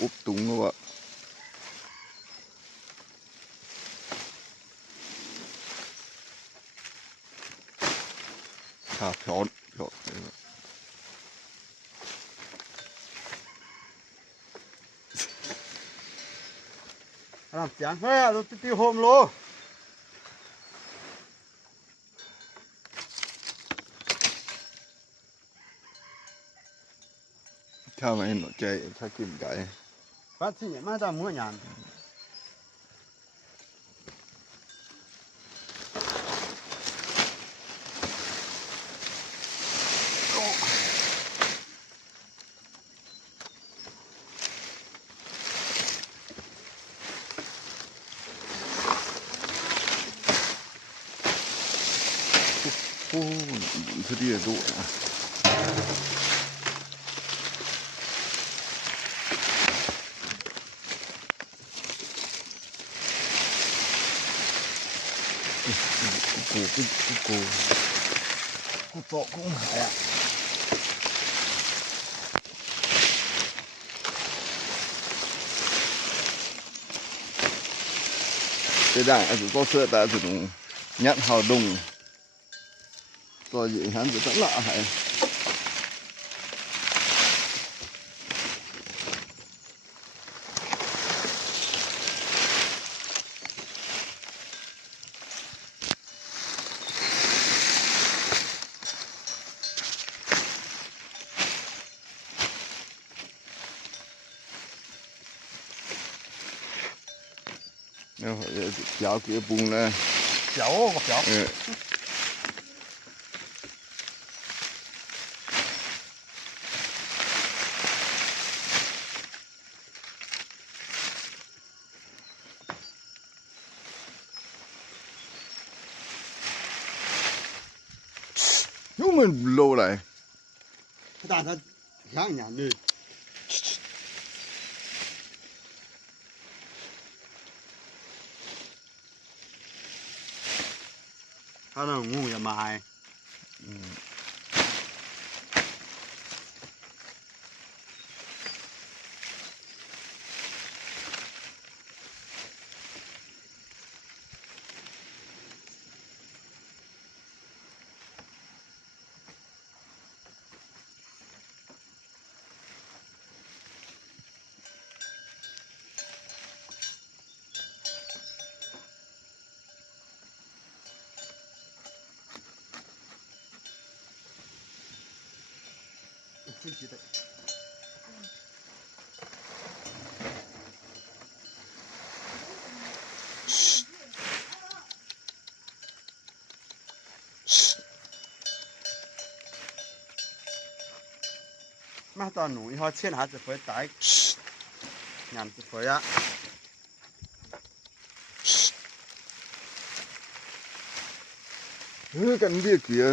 อุบตุงว่าขาพร้อนพร้อนรับเสียงเฮ้ยรถตีโฮมโลถ้าไม่หนใจถ้ากินไก่ปัดสิมาตามมื้อหยังโอ้สุดยอดด้วยนะกูโตกูหายอ่ะthế đại cũng có sữa ta dùng nhát hào đùng rồi gì hắn sẽ rất lạ hại kéo kia bung lên kéo có kéo nhưng mình lâu này ta ta gắng nhà đi他那งู也买มาตอนหนูเขาเช่นหาจะเฟยตายงานจะเฟยอะกันเรียกเกีย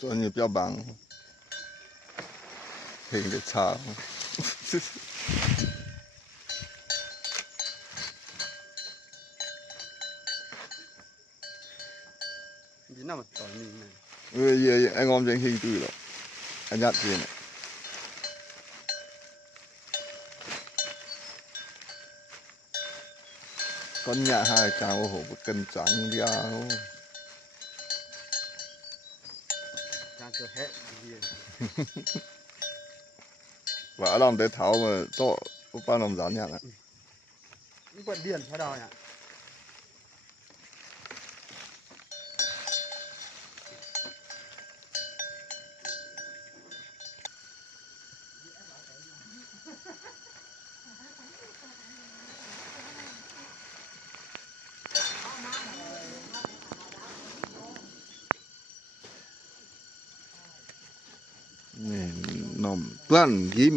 ตัวนี้เปรี้ยวบางเพลงเด็ดชาดีน่ามันต่อนี่ไงไอ้งอมยังหิงตื้อหรออันยัดเพียนก้อนหญ้าหายกลางโอ้โหกันจังเดียวจะแฮะดีว่าเราได้เท้ามาโตป้าน้องจันอย่างอ่ะนี่เปิดเดือนพระดาวเนี่ย นมเปื้อนกิม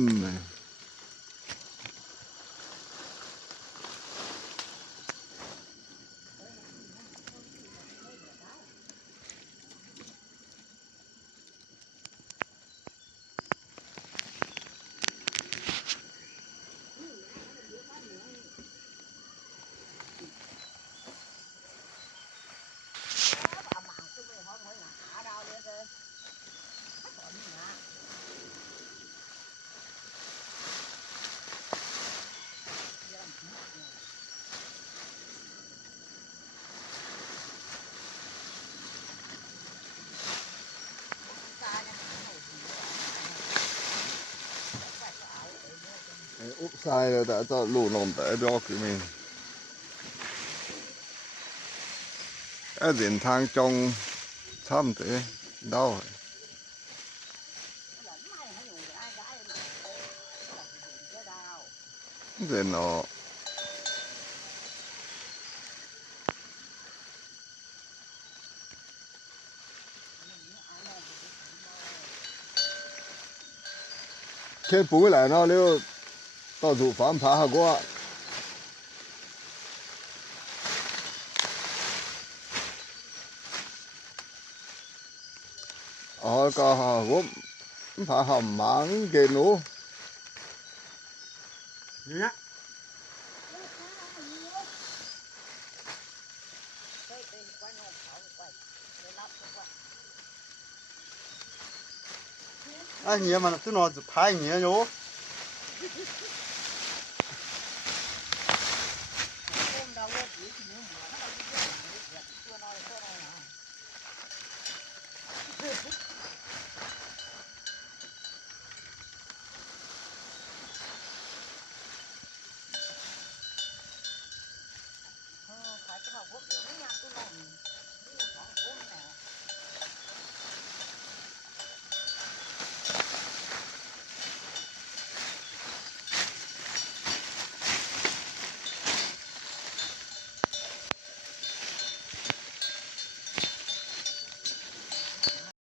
อุทรายแล้วแต่จะลูกนมแต่ดอกคือมีเดินทางจงช้ำแต่เดาเดินออกแค่ปุ๋ยแหละเนาะแล้วต่อถูฟาร์มผาหักว่าก็ผมผาหอมหมางเกนูเนี่ยเนี่ยมันตัวน้อยจะพายเนี่ยอยู่